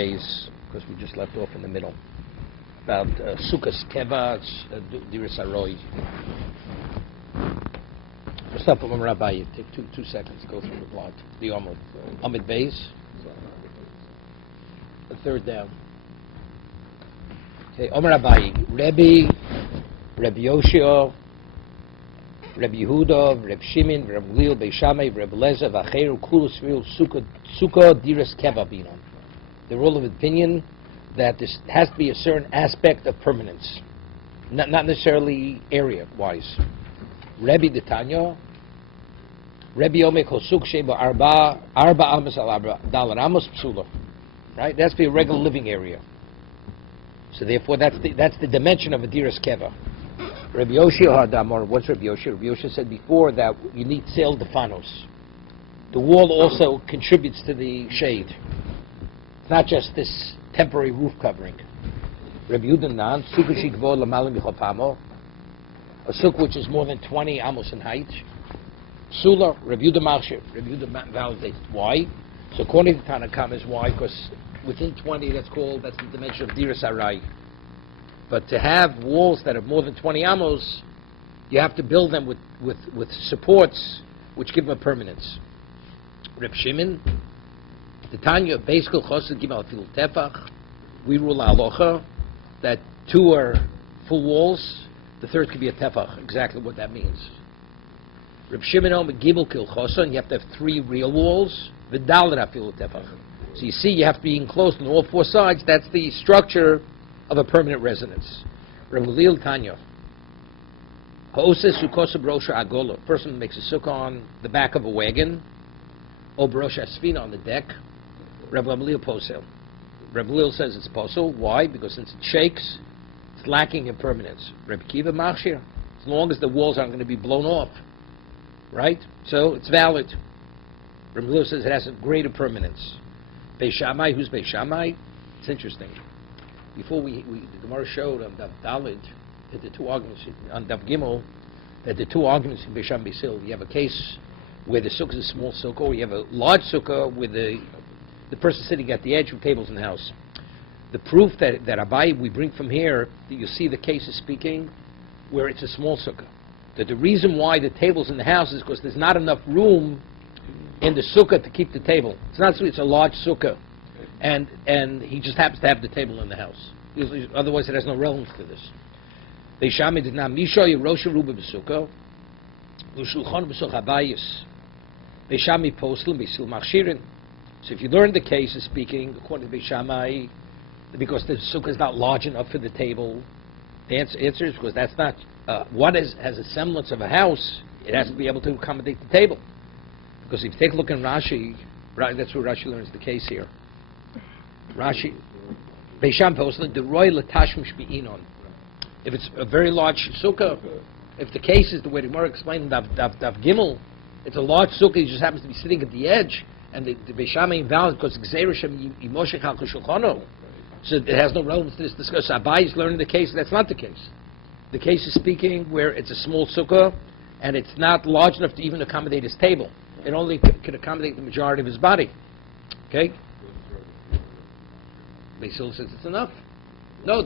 days, because we just left off in the middle, about Sukkos Keva, Diras Aroi. We'll stop with Rabbi. Take two seconds to go through the blot. The Amid Beis. The third down. Okay, Omer Rabbi. Rebbe Yoshio, Rebbe Yehuda, Rebbe Shimon, Rebbe Gamliel, Beis Shammai, Rebbe Lezer, Vacheru, Kulus, Sukkah, Diras Keva Binon. They're all of opinion that this has to be a certain aspect of permanence, not necessarily area-wise. Rebbe Detanya, Rebbe Omek Hosuk Sheba Arba Amos al Arba Dalar Amos Psula. Right? That's the regular living area. So therefore, that's the dimension of a Diras Keva. Rebbe Yoshia Hadamor. What's Rebbe Yoshia? Rebbe Yoshia said before that you need Sel Defanos. The wall also contributes to the shade. It's not just this temporary roof covering. Rebbe Yudanan Sukkah Shikvo Lamalim Yichopamo. A sukkah which is more than 20 amos in height. Psula, Rebbe Yudah Machshir. Rebbe Yudah validates. Why? So according to Tanakam is why? Because within 20, that's the dimension of Diras Arai. But to have walls that are more than 20 amos, you have to build them with supports which give them a permanence. Reb Shimon, the Tanya, Beiskel Chosed Gimel Fil Tefach, we rule Alocha that 2 are full walls, the third could be a Tefach, exactly what that means. Reb Shimon Omer Gimel Kil Choson, you have to have 3 real walls, V'dalet Afil Tefach. So you see, you have to be enclosed on all 4 sides. That's the structure of a permanent residence. Reb Gamliel Tanya. Ha'oseh sukkos brosha agola. A person makes a sukkah on the back of a wagon, or brosha asfina on the deck. Reb Gamliel posel. Reb Gamliel says it's posel. Why? Because since it shakes, it's lacking in permanence. Reb Kiva machshir. As long as the walls aren't going to be blown off, right? So it's valid. Reb Gamliel says it has a greater permanence. Beis Shammai, who's Beis Shammai? It's interesting. Before the Gemara showed on Daf Dalid that the 2 arguments on Daf Gimel, that the 2 arguments in Beis Shammai Beisil. You have a case where the sukkah is a small sukkah, or you have a large sukkah with the person sitting at the edge with tables in the house. The proof that Abai we bring from here, that you see the case is speaking where it's a small sukkah. That the reason why the table's in the house is because there's not enough room in the sukkah to keep the table. It's a large sukkah, and he just happens to have the table in the house. Otherwise, it has no relevance to this. Beis Shammai did not misha yerosha ruba b'sukkah u'shulchan b'sukkah habayis. Beis Shammai posel b'sil machshirin. So if you learn the case is speaking according to Beis Shammai, because the sukkah is not large enough for the table, the answer is because that's not what has a semblance of a house. It has to be able to accommodate the table. Because if you take a look in Rashi, right, that's where Rashi learns the case here. Rashi, Beis Shammai posel the roy latashim shbi'inon. If it's a very large sukkah, if the case is the way the Gemara explained Daf Gimel, it's a large sukkah, he just happens to be sitting at the edge, and the Beis Shammai invalid because Gzeirashem Yimoshech Al Shulchano. So it has no relevance to this discussion. Abai is learning the case, that's not the case. The case is speaking where it's a small sukkah, and it's not large enough to even accommodate his table. It only can accommodate the majority of his body. Okay? Beisil says it's enough. No,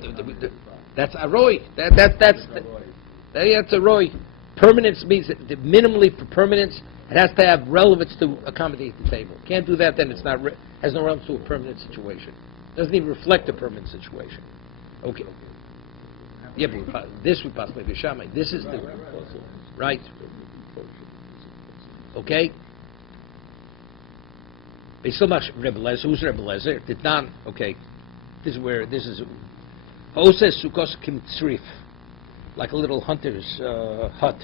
that's a roy. That's a roy. Permanence means that minimally for permanence, it has to have relevance to accommodate the table. Can't do that, then it's not has no relevance to a permanent situation. Doesn't even reflect a permanent situation. Okay. Yeah, but this would possibly be Shammai. This is the right. Okay. Beisil mach Rebbe Lezer. Who's Rebbe Lezer? Did not. Okay. This is. Hoseh sukkos kim tzrif, like a little hunter's hut.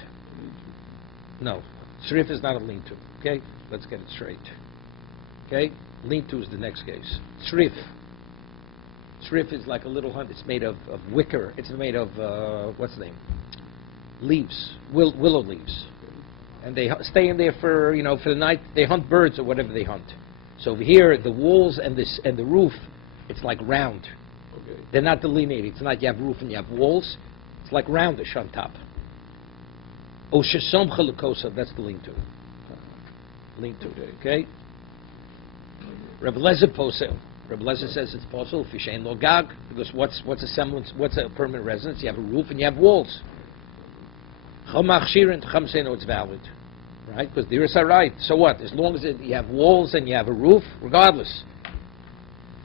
No, tzrif is not a lean-to. Okay, let's get it straight. Okay, lean-to is the next case. Tzrif is like a little hut. It's made of wicker. It's made of what's the name? Leaves, willow leaves, and they stay in there for the night. They hunt birds or whatever they hunt. So over here, the walls and the roof, it's like round. Okay. They're not delineated. It's not you have roof and you have walls. It's like roundish on top. Oshesom chalukosah, that's the lean-to. Lean-to, okay? Rebbe Lezer posel. Rebbe Lezer says it's possible, fishein lo gag, because what's a semblance, what's a permanent residence? You have a roof and you have walls. Chum machshirin, Chum say no, it's valid. Right? Because the Iris are right. So what? As long as you have walls and you have a roof, regardless.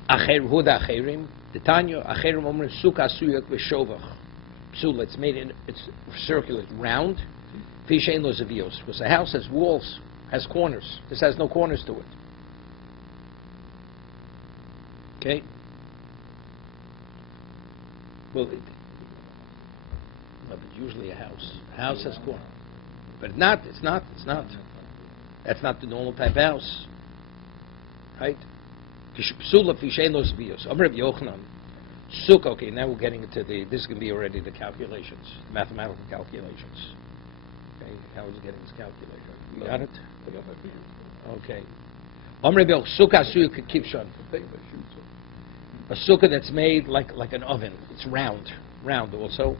Acher huda acherim, the Tanya, acherim omrim sukkah suyat v'shovach. Psula, it's made in, it's circular, round. Fishein lo zavios, because the house has walls, has corners. This has no corners to it. Okay? Well, no, but usually a house has corners. But it's not. That's not the normal type house. Right? Psula fishein lo zavios. Amr Rabbi Yochanan. Sukkah, okay, now we're getting into this is going to be already the calculations, mathematical calculations. Okay, how is he getting his calculation? You got it? I got my figures. Okay. Sukkah suyuk kipshon. A sukkah that's made like an oven. It's round also.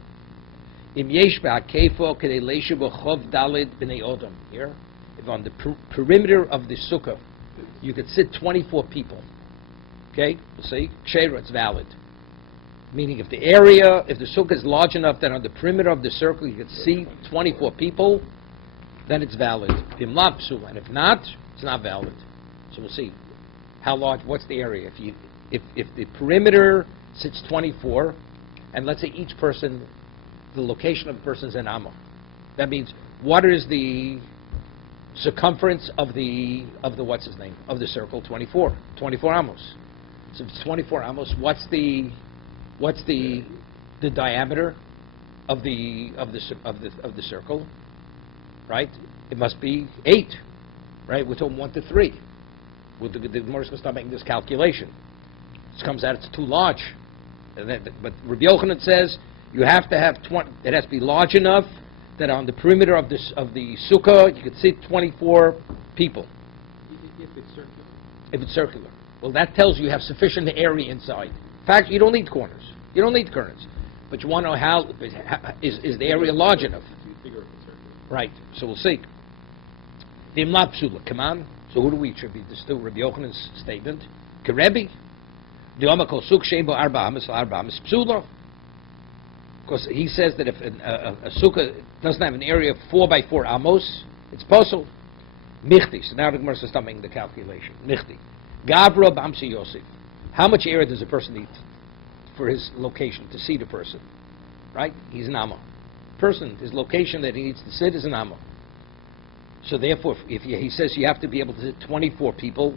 Im yesh ba'akefo kedei leishu b'chov dalid b'nei odom. Here, if on the perimeter of the sukkah, you could sit 24 people. Okay, see, ksheira, it's valid. Meaning, if the sukkah is large enough that on the perimeter of the circle you could see 24 people, then it's valid. And if not, it's not valid. So we'll see how large. What's the area? If the perimeter sits 24, and let's say each person, the location of the person is an amma. That means what is the circumference of the what's his name of the circle? 24 amos. So if it's 24 amos, what's the diameter of the circle, right? It must be 8, right? We're talking 1 to 3. The Gemara is going to start making this calculation. This comes out it's too large, but Rabbi Yochanan says you have to have 20. It has to be large enough that on the perimeter of the sukkah you could sit 24 people. If it's circular. If it's circular, well, that tells you have sufficient area inside. In fact, you don't need corners. You don't need corners. But you want to know how is the area large enough? Right. So we'll see. Imla psula. Come on. So who do we attribute this to? Rabbi Yochanan's statement. Kerebi. Di'amakol suk shebo arba amas psula. Because he says that if a sukkah doesn't have an area of 4 by 4 amos, it's possible. Michti. So now the Gemara starts making the calculation. Michti. Gavra b'amsi Yosef. How much area does a person need for his location, to see the person? Right? He's an amma. His location that he needs to sit is an amma. So therefore, if he says you have to be able to sit 24 people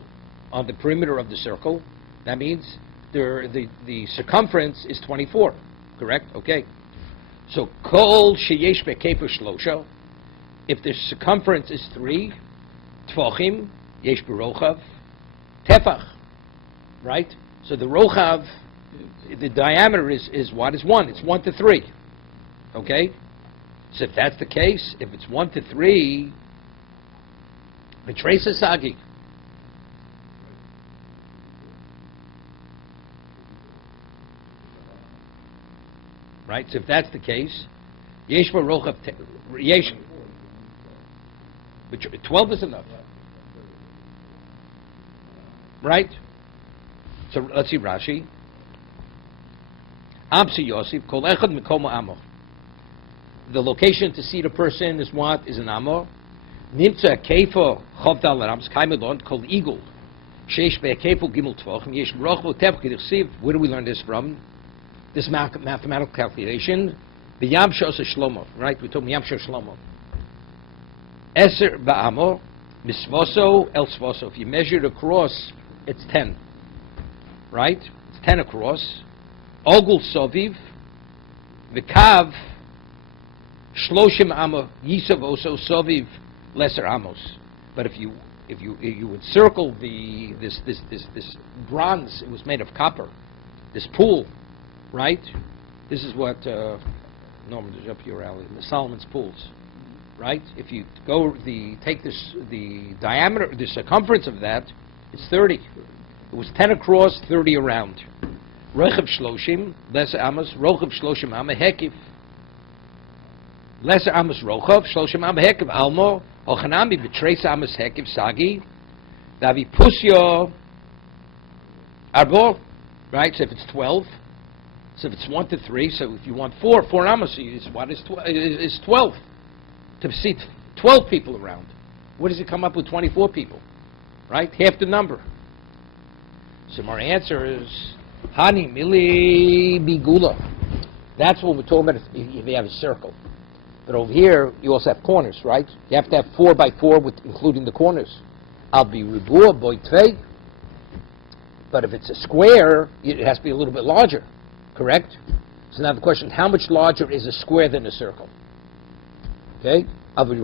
on the perimeter of the circle, that means the circumference is 24. Correct? Okay. So kol sheyesh bekefer shlosha. If the circumference is 3, tvochim yesh berochav tefach. Right? So the rochav, the diameter is what? Is 1. It's 1 to 3. Okay? So if that's the case, if it's 1 to 3, betrays sagi. Right? So if that's the case, yesh rochav yesh. 12 is enough. Right? So let's see Rashi. Amsi Yosef, kol echad mikomo amo. The location to see the person is what? Is an amo. Nimtza keifo chovdal rams kaimedon kol igul. Sheish be'keifo gimel tvachim yesh rochvo tevch k'dichsiv. Where do we learn this from? This mathematical calculation. B'yam shos shlomo. Right? We told Yam shos shlomo. Eser ba'amo misvoso el svoso. If you measure it across, it's 10. Right? It's 10 across. Ogul soviv, v'kav, shloshim amo yisav oso soviv lesser amos. But if you would circle this bronze, it was made of copper, this pool, right? This is what Norman is up your alley, the Solomon's pools, right? If you take the diameter, the circumference of that, it's 30. It was 10 across, 30 around. Rochav shloshim, lesser amos, rochav shloshim ama hekif. Lesser amos rochav, shloshim ama hekif. Almo, ochanami betrays amos hekif sagi. Davi pusyo Arbo, right? So if it's 12, so if it's 1 to 3, so if you want 4 amos, what is 12? To seat 12 people around. What does it come up with 24 people? Right? Half the number. So my answer is Hani Mili Bigula. That's what we're talking about if you have a circle. But over here, you also have corners, right? You have to have 4 by 4 with including the corners. I'll be Ribua Boy Tvei. But if it's a square, it has to be a little bit larger, correct? So now the question, how much larger is a square than a circle? Okay? How much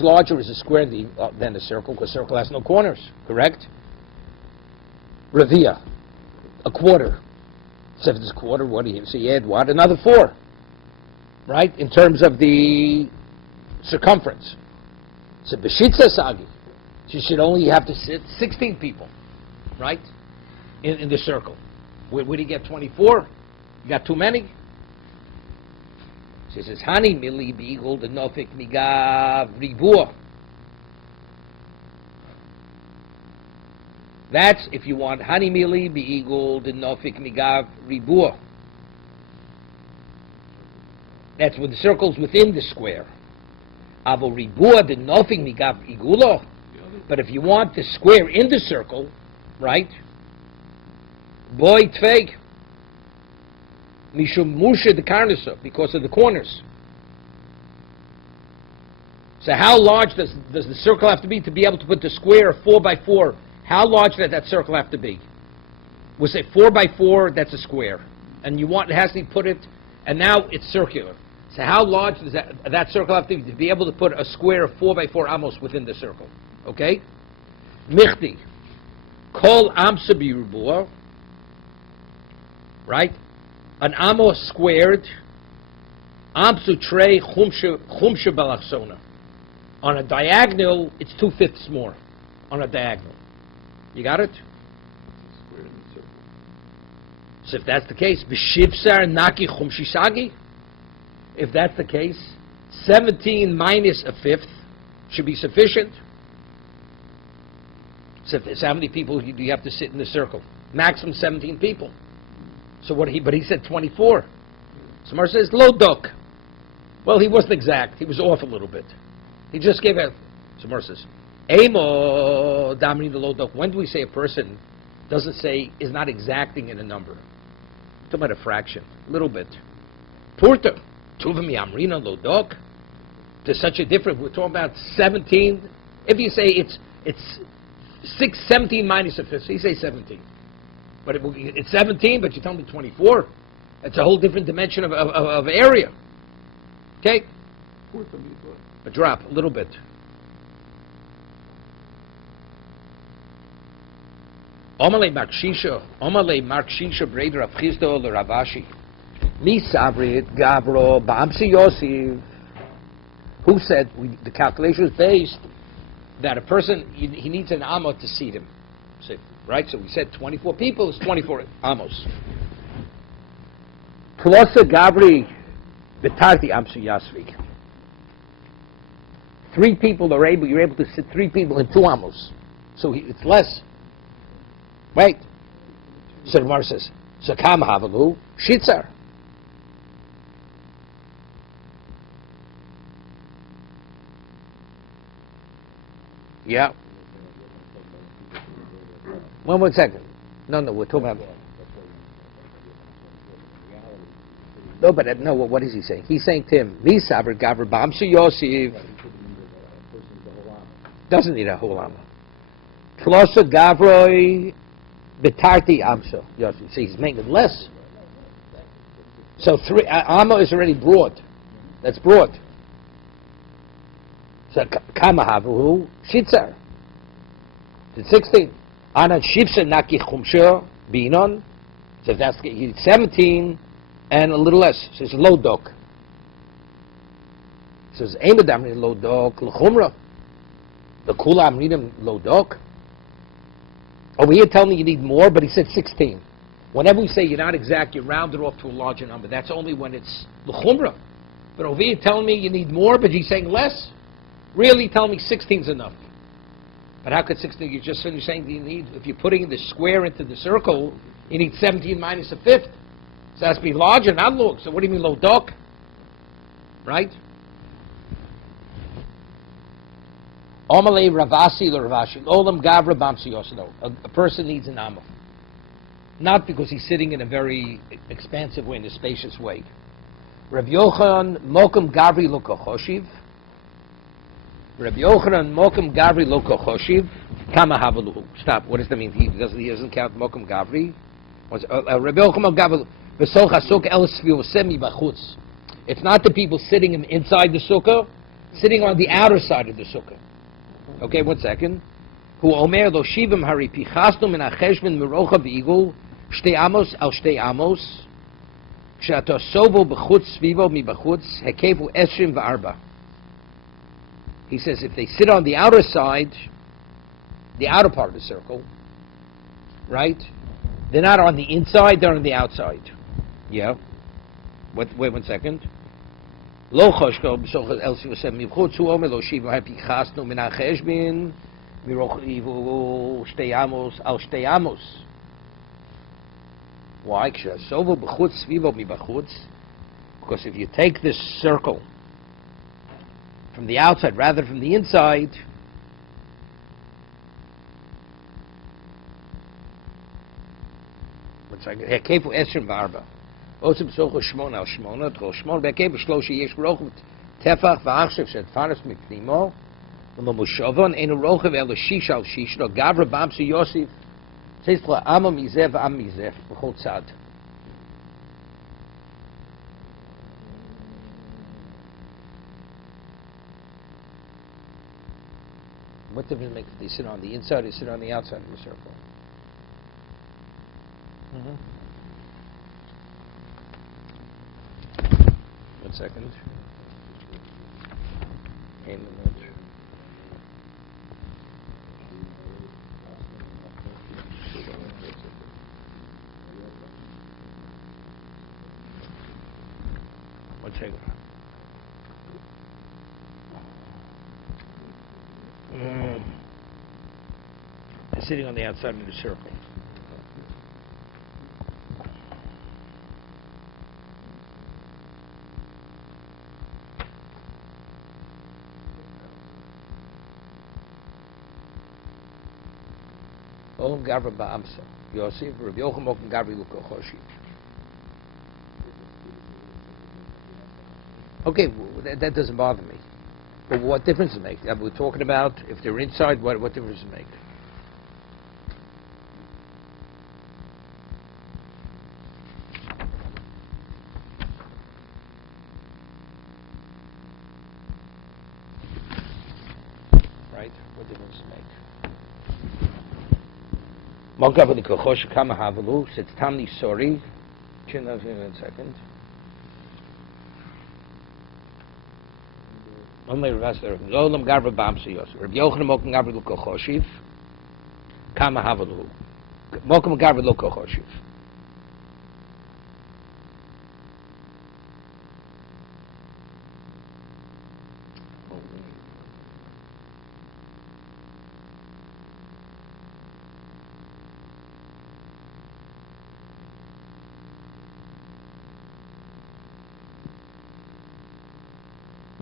larger is a square than a circle? Because a circle has no corners, correct? Revia, a quarter. So if it's a quarter, what do you so you add what? Another 4, right? In terms of the circumference. So Beshitza Sagi, she should only have to sit 16 people, right? In the circle. Where do you get 24? You got too many? She says, Hani Mili Beagle the Nofik Migav Ribua. That's if you want Hani Mili Beagle the Nofik Migav Ribua. That's with the circles within the square. Avo Ribua the Nofik Migav Igulo. But if you want the square in the circle, right? Boy Tfeg. Mishum Musha the Karnasa, because of the corners. So how large does the circle have to be able to put the square 4 by 4? How large does that circle have to be? We'll say 4 by 4, that's a square. And you want, it has to put it, and now it's circular. So how large does that circle have to be able to put a square of 4 by 4 amos within the circle? Okay? Michti. Kol amsa birubua. Right? An amos squared, amsu trey chumsha balachsona. On a diagonal, it's 2/5 more. On a diagonal, you got it? So if that's the case, b'shivsar naki chumshisagi. If that's the case, 17 minus a 5th should be sufficient. So how many people do you have to sit in the circle? Maximum 17 people. So but he said 24. So Mar says, lo dok. Well, he wasn't exact. He was off a little bit. He just gave a, so Mar says, Emo damri the lo dok. When do we say a person doesn't say, is not exacting in a number? We're talking about a fraction, a little bit. Purta, tuvim yamrina lo dok. There's such a difference. We're talking about 17. If you say it's 17 minus a 5th, so you say 17. But it's 17, but you tell me 24. It's a whole different dimension of area. Okay? A drop, a little bit. Omale Markshisha Breder of Chizdo the Ravashi. Mi Savrit Gavro Bamsi Yosef. Who said the calculation is based that a person, he needs an amo to seat him. So, right? So we said 24 people is 24 amos. Plosa Gabri Betarti Amsu Yasvik. 3 people you're able to sit 3 people in 2 amos. So it's less. Right? So the Gemara says, so Kam Havalu, Shitzar. Yeah. 1 second. No, we're talking about. No, but no. What is he saying? He's saying to him, "Misaver gaver bamsu Yosef doesn't need a whole amma. Tlosa gavroi betarti amso Yosef. See, he's making it less. So 3 amma is already broad. That's broad. So kamahavu shitzar. It's 16. Anan shivsa naki chumsha binon. So if that's 17 and a little less. So it's low dok. So it's emadamri low dok l'chumra. The kula amridim low dok. Over here telling me you need more, but he said 16. Whenever we say you're not exact, you round it off to a larger number. That's only when it's l'chumra. But over here telling me you need more, but he's saying less. Really telling me 16 is enough. But how could 16? You just finished saying you need, if you're putting the square into the circle, you need 17 minus a fifth. So it has to be larger, not low. So what do you mean low dog? Right? Omalei Ravasi Ravashi. Olam Gavra Bamsi Yosino. A person needs an amma. Not because he's sitting in a very expansive way, in a spacious way. Rabbi Yochanan Mokum Gavri Lokachoshiv. Rabbi Yochanan Mokum Gavri Lokachoshiv. Kama Havaluhu. Stop. What does that mean? He doesn't count Mokum Gavri. Rabbi Yochanan Gavri V'socha Sukkah El Sviosemi Bachutz. It's not the people sitting inside the sukkah, sitting on the outer side of the sukkah. Okay, 1 second. Hu Omer Lo Shivim Hari Pichasnu Min HaCheshbon Merocha V'Igul Shtei Amos Al Shtei Amos She'ato Sovo B'chutz Svivo Mi B'chutz Hekevu Esrim V'Arba. He says if they sit on the outer side, the outer part of the circle, right? They're not on the inside, they're on the outside. Yeah. Wait 1 second. Lo choshko b'sochas elsi v'sem mivchutz hu omer lo shiva hapichasnu min ha'cheshbin miroch ivu shtei amos al shtei amos. Why? Kshasovo b'chutz svivo mibachutz. Because if you take this circle from the outside rather than from the inside, Hekevu esrim v'arba. Osem socho shmona al shmona, tchol shmona, bekevu shloshi yesh rochav tefach v'achshev shet faras mipnimo, v'mamushavon enu rochav elo shish al shish, no gavra bamsu Yosef, says tla amma mizeh v'am mizeh, b'chol tzad. What difference makes if they sit on the inside or sit on the outside of the circle? 1 second. And the note. One second. They're sitting on the outside of the circle. Olam Gavra Ba'amsa Yosef Rabbi Yochanan Mokum Gavri Lukochoshi. Okay, that doesn't bother me. But what difference does it make? We're talking about if they're inside. What difference does it make? Right? What difference does it make? Mogavli kochosh kama havalu. It's tamni sorry. Chin in a second. Only Ravasar. Zolam garva bamsi yos. Rabbi Yochanan mokum gavri lokachoshiv. Kama havalu. Mokum gavri lokachoshiv.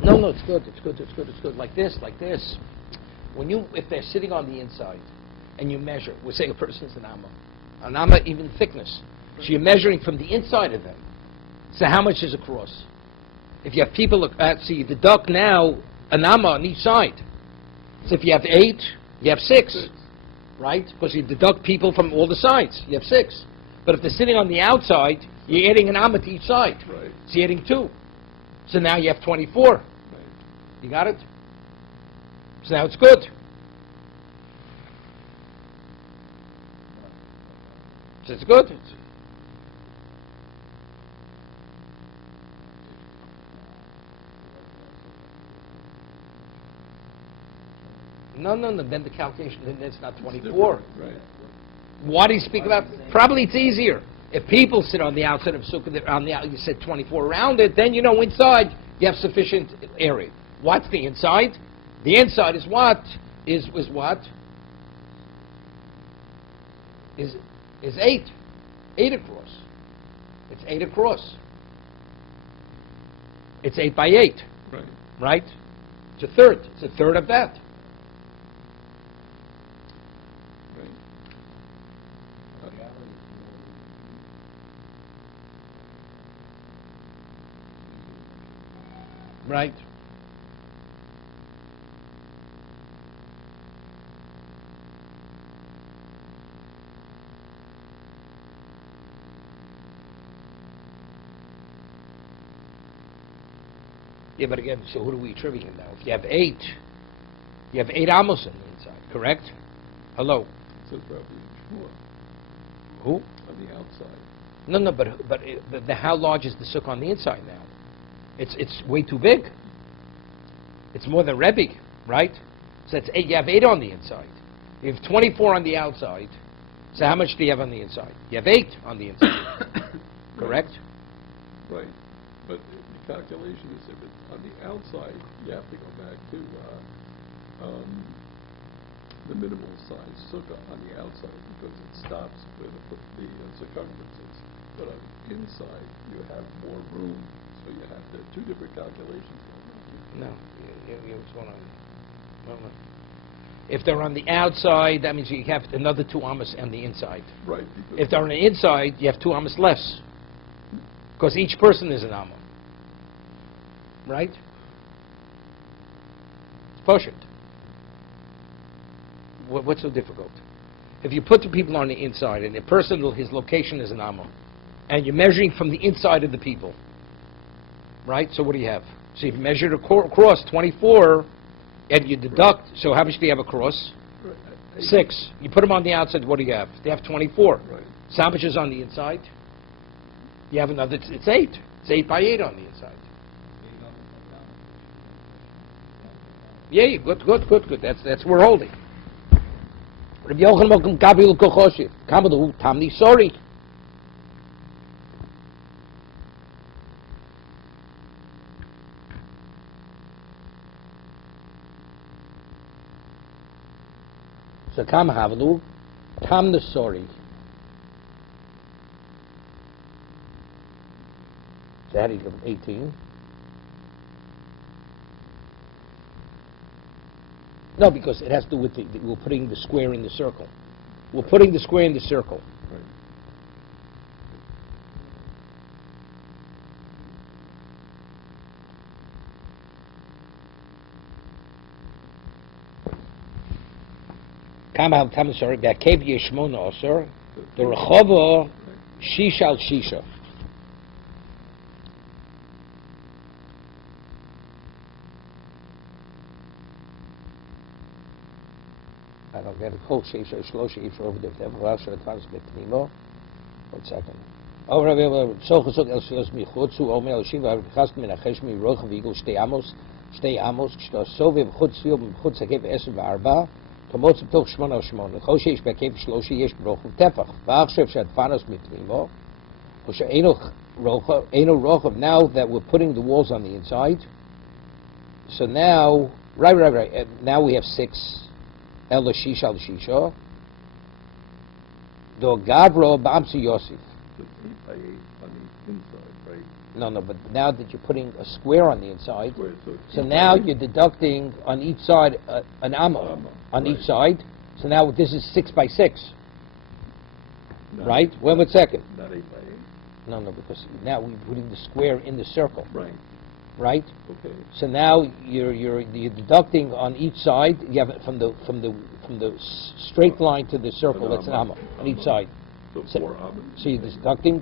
No, it's good. Like this. If they're sitting on the inside, and you measure, we're saying a person is an amma, even thickness. So you're measuring from the inside of them. So how much is across? If you have people, so you deduct now an amma on each side. So if you have 8, you have 6, right? Because you deduct people from all the sides. You have 6. But if they're sitting on the outside, you're adding an amma to each side. Right. So you're adding 2. So now you have 24. You got it? So now it's good. So it's good. No. Then the calculation, then it's not 24. Right. Why do you speak about? Probably it's easier. If people sit on the outside of sukkah, on the you said 24 around it, then you know inside you have sufficient area. What's the inside? The inside is what? Is what? is 8. 8 across. It's 8 across. It's 8 by 8. Right. Right? It's a third. It's a third of that. Right. Right? Yeah, but again, so who do we attribute now? If you have 8, you have 8 amos on the inside, correct? Hello? So probably 4 Who? on the outside. No, but how large is the sukkah on the inside now? It's way too big. It's more than Rebbe, right? So it's 8, you have 8 on the inside. You have 24 on the outside. So how much do you have on the inside? You have 8 on the inside, correct? Right. But the calculation is if it's on the outside, you have to go back to the minimal size sukkah on the outside because it stops where the circumference is. But on the inside, you have more room, so you have to 2 different calculations. No, what's going on? No. If they're on the outside, that means you have another 2 amos on the inside. Right. If they're on the inside, you have 2 amos less. Because each person is an amma. Right? It's poshut. What's so difficult? If you put the people on the inside, and the person, his location is an amma, and you're measuring from the inside of the people, right? So what do you have? So you've measured across 24, and you deduct, so how much do you have across? Right. 6. You put them on the outside, what do you have? They have 24. Right. So how much is on the inside? You have another, it's 8. It's 8 by 8 on the inside. Yeah, good. That's we're holding. Rabbi Yochanan Malkum Gabriel Kochoshev. Kamadu Tamni, sorry. So Kam Havadu, Tamna, sorry. So how do you give 18? No, because it has to do with we're putting the square in the circle. We're putting the square in the circle. Right. Come, sorry, Ba'akev Yeshmona Osir, the Rechovo Shisha al Shisha. I don't get it. Kol Shisha Shlosha Ifra over the Rav Advance Betnimo. 1 second. Oh, Rabbi, so Chesod El Shilos Michutzu Omer El Shiva Chast Min Achesh Mi Roch Vigul Shtei Amos K'shto Soviv Chutz Vil Chutz Hakev 10 ו4 כמוץ בתוך 8 ו8 כל שיש בהיקף 3 יש ברוחב טפח ועכשיו שהדפנוס מתמימו או שאינו רוחב. Now that we're putting the walls on the inside, so now right, now we have 6 El Shisha al Shisha Do Gavro B'amsi Yosef. It's 8 by 8 on the inside, right? No, but now that you're putting a square on the inside, Square, so now you're deducting on each side an amma on each side. So now this is 6 by 6, right? Wait 1 second. Not 8 by 8. No, because now we're putting the square in the circle, Right. right? Okay. So now you're deducting on each side. You have it from the straight line to the circle. That's an amma on each side. So 4 ammas. So you're deducting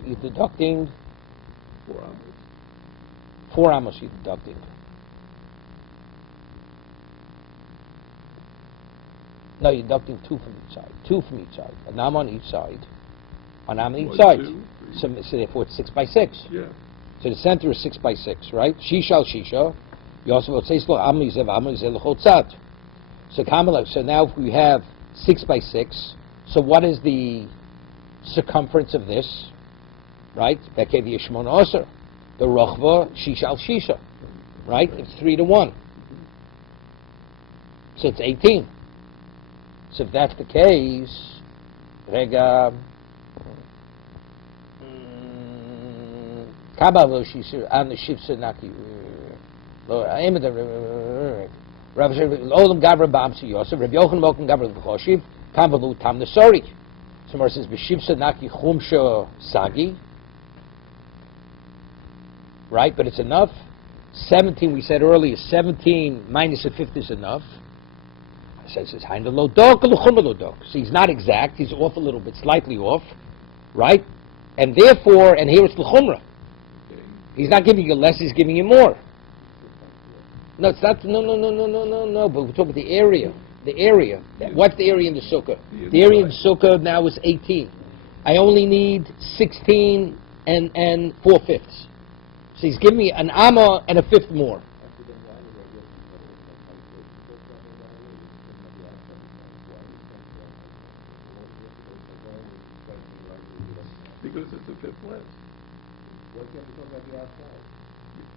4 ammas. 4 amos. You're deducting. No, you're deducting 2 from each side. 2 from each side. An amma on each side. An amma on each 1, side. 2, 3. So therefore it's 6 by 6. Yeah. So the center is 6 by 6, right? Shisha al Shisha. You also will say amma yizev l'chol tzad. So Kamala. So now if we have 6 by 6, so what is the circumference of this? Right? Bekev yeshmon oser. The rochva shisha al Shisha. Right? It's 3 to 1. So it's 18. So if that's the case, רגע. כמה לא שיסר, שיפסה נקי. לא, האמת, רב אולם גבר באמסי יוסף, רב יוחנן מוקן גבר בחושיב, כמה לא תם נסורי. Somewhere says, B'shivsa naki chumsha sagi. Right, but it's enough. 17, we said earlier, 17 minus a fifth is enough. Says, Hain lo dok, lo dok. So he's not exact, he's off a little bit, slightly off. Right? And therefore, and here it's l'chumra. He's not giving you less, he's giving you more. No, it's not, no, but we're talking about the area. The area. What's the area in the sukkah? The area in the sukkah now is 18. I only need 16 and 4/5. So he's giving me an amma and a fifth more. Because it's a fifth less.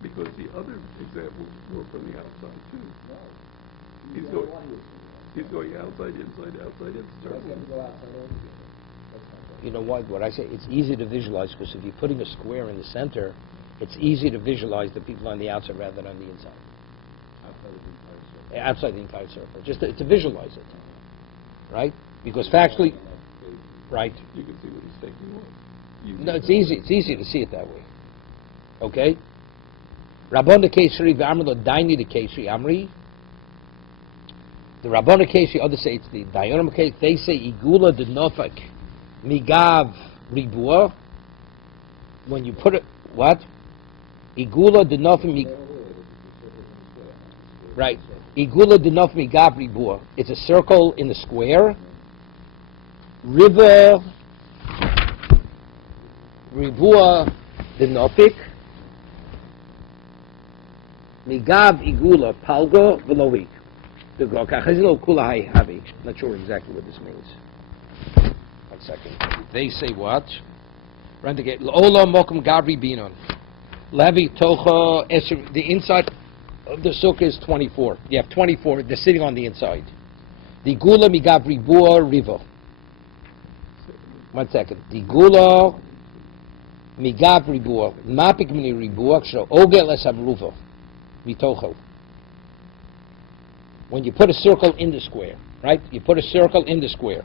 Because the other examples were from the outside too. He's going outside, inside, external. You know what I say? It's easy to visualize because if you're putting a square in the center, it's easy to visualize the people on the outside rather than on the inside. Outside the entire circle. Just to visualize it. Right? Because factually, right? You can see what he's taking away. No, it's easy to see it that way. Okay? Rabbana Kesri v'amrlo daini the Kesri Amri. The Rabbana Kesri, others say it's the Dayanim case. They say igula de nofak migav ribua. When you put it, what? Igula de nofak right. Igula de nofak migav ribua. It's a circle in the square. River ribua de nofik. Migav igula palgo v'loik. Not sure exactly what this means. 1 second. They say what? The inside of the sukkah is 24. You have 24. They're sitting on the inside. The gula migavri bua riva. 1 second. The gula migavri bua mapik mini ribua ksho ogel esam ruva mitocho. When you put a circle in the square, right? You put a circle in the square.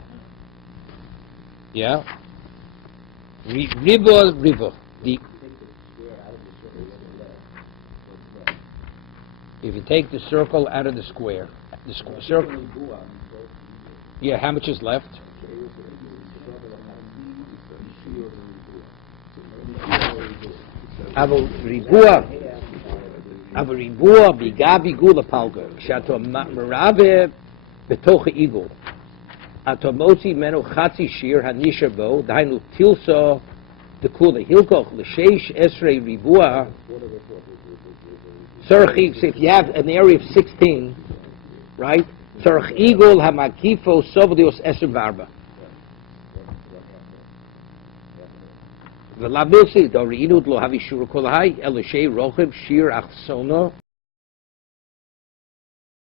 Yeah? River. If you take the circle out of the square, circle. Yeah, how much is left? אבל ריבוע ביגע ביגול הפלגה, כשאתה מרבע בתוך העיגול, אתה מוציא ממנו חצי שיר הנשאר בו, דהיינו תילסו דקולה, הילקוך ל16 ריבוע, צריך, so if you have an area of 16, right, צריך עיגול המקיפו סובדיוס 10 ו4. ולבילסי, דו ראינו לא הביא שור כל ההי, אלא שי רוחב שיר אחסונו,